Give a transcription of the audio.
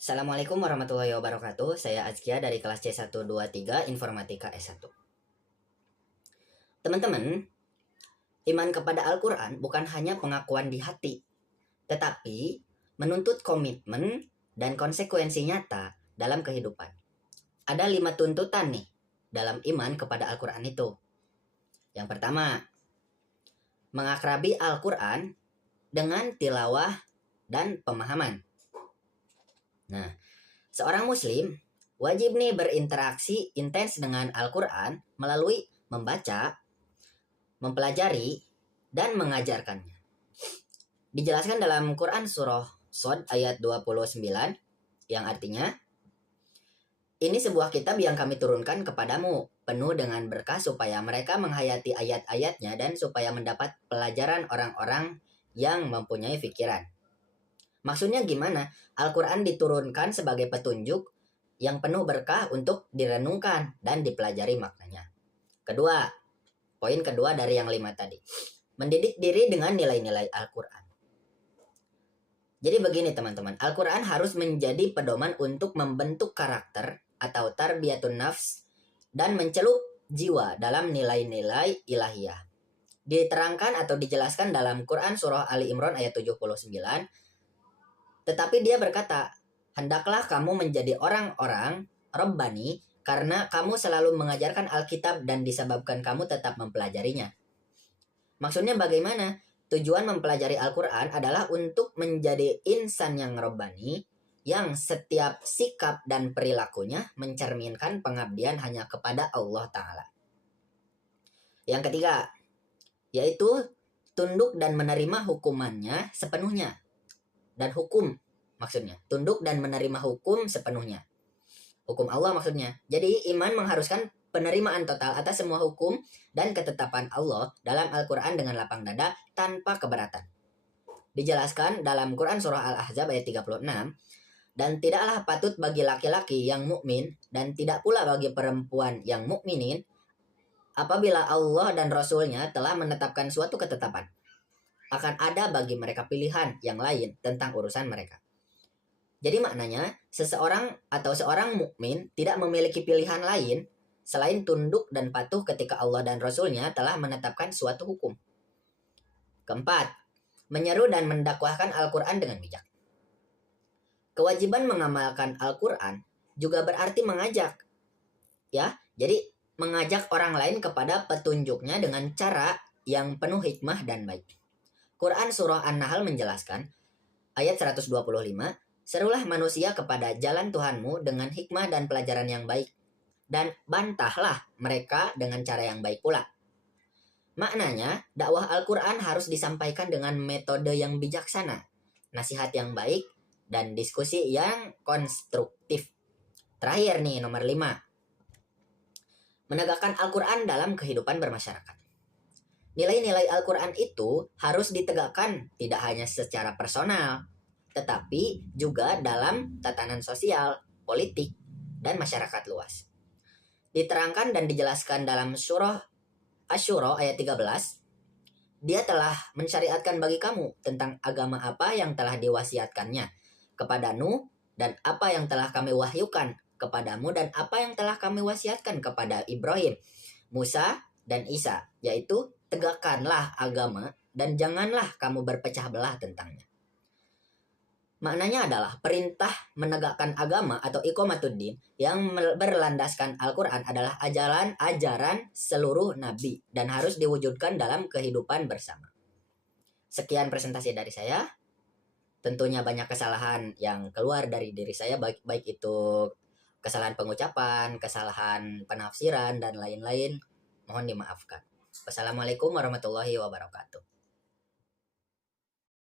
Assalamualaikum warahmatullahi wabarakatuh. Saya Azkia dari kelas C123 Informatika S1. Teman-teman, iman kepada Al-Quran bukan hanya pengakuan di hati, tetapi menuntut komitmen dan konsekuensi nyata dalam kehidupan. Ada 5 tuntutan nih dalam iman kepada Al-Quran itu. Yang pertama, mengakrabi Al-Quran dengan tilawah dan pemahaman. Nah, seorang muslim wajib nih berinteraksi intens dengan Al-Quran melalui membaca, mempelajari, dan mengajarkannya. Dijelaskan dalam Quran surah Shad ayat 29 yang artinya, ini sebuah kitab yang kami turunkan kepadamu, penuh dengan berkah supaya mereka menghayati ayat-ayatnya dan supaya mendapat pelajaran orang-orang yang mempunyai pikiran. Maksudnya gimana? Al-Quran diturunkan sebagai petunjuk yang penuh berkah untuk direnungkan dan dipelajari maknanya. Poin kedua dari yang 5 tadi. Mendidik diri dengan nilai-nilai Al-Quran. Jadi begini teman-teman, Al-Quran harus menjadi pedoman untuk membentuk karakter atau tarbiyatun nafs dan mencelup jiwa dalam nilai-nilai ilahiyah. Diterangkan atau dijelaskan dalam Quran surah Ali Imran ayat 79. Tetapi dia berkata, hendaklah kamu menjadi orang-orang Rabbani karena kamu selalu mengajarkan Alkitab dan disebabkan kamu tetap mempelajarinya. Maksudnya bagaimana? Tujuan mempelajari Al-Quran adalah untuk menjadi insan yang Rabbani, yang setiap sikap dan perilakunya mencerminkan pengabdian hanya kepada Allah Ta'ala. Yang ketiga, yaitu tunduk dan menerima hukumannya sepenuhnya. Dan hukum maksudnya, tunduk dan menerima hukum sepenuhnya. Hukum Allah maksudnya. Jadi iman mengharuskan penerimaan total atas semua hukum dan ketetapan Allah dalam Al-Quran dengan lapang dada tanpa keberatan. Dijelaskan dalam Quran surah Al-Ahzab ayat 36, dan tidaklah patut bagi laki-laki yang mukmin dan tidak pula bagi perempuan yang mukminin apabila Allah dan Rasul-Nya telah menetapkan suatu ketetapan, akan ada bagi mereka pilihan yang lain tentang urusan mereka. Jadi maknanya, seseorang atau seorang mukmin tidak memiliki pilihan lain selain tunduk dan patuh ketika Allah dan Rasul-Nya telah menetapkan suatu hukum. Keempat, menyeru dan mendakwahkan Al-Quran dengan bijak. Kewajiban mengamalkan Al-Quran juga berarti mengajak. Ya, jadi mengajak orang lain kepada petunjuknya dengan cara yang penuh hikmah dan baik. Quran surah An-Nahl menjelaskan, ayat 125, serulah manusia kepada jalan Tuhanmu dengan hikmah dan pelajaran yang baik, dan bantahlah mereka dengan cara yang baik pula. Maknanya, dakwah Al-Quran harus disampaikan dengan metode yang bijaksana, nasihat yang baik, dan diskusi yang konstruktif. Terakhir nih, nomor 5. Menegakkan Al-Quran dalam kehidupan bermasyarakat. Nilai-nilai Al-Quran itu harus ditegakkan tidak hanya secara personal, tetapi juga dalam tatanan sosial, politik, dan masyarakat luas. Diterangkan dan dijelaskan dalam surah Asy-Syura ayat 13, dia telah mensyariatkan bagi kamu tentang agama apa yang telah diwasiatkannya kepada Nuh dan apa yang telah kami wahyukan kepadamu dan apa yang telah kami wasiatkan kepada Ibrahim, Musa, dan Isa, yaitu tegakkanlah agama dan janganlah kamu berpecah belah tentangnya. Maknanya adalah perintah menegakkan agama atau iqamatuddin yang berlandaskan Al-Quran adalah ajaran seluruh nabi dan harus diwujudkan dalam kehidupan bersama. Sekian presentasi dari saya. Tentunya banyak kesalahan yang keluar dari diri saya, baik itu kesalahan pengucapan, kesalahan penafsiran, dan lain-lain. Mohon dimaafkan. Wassalamualaikum warahmatullahi wabarakatuh.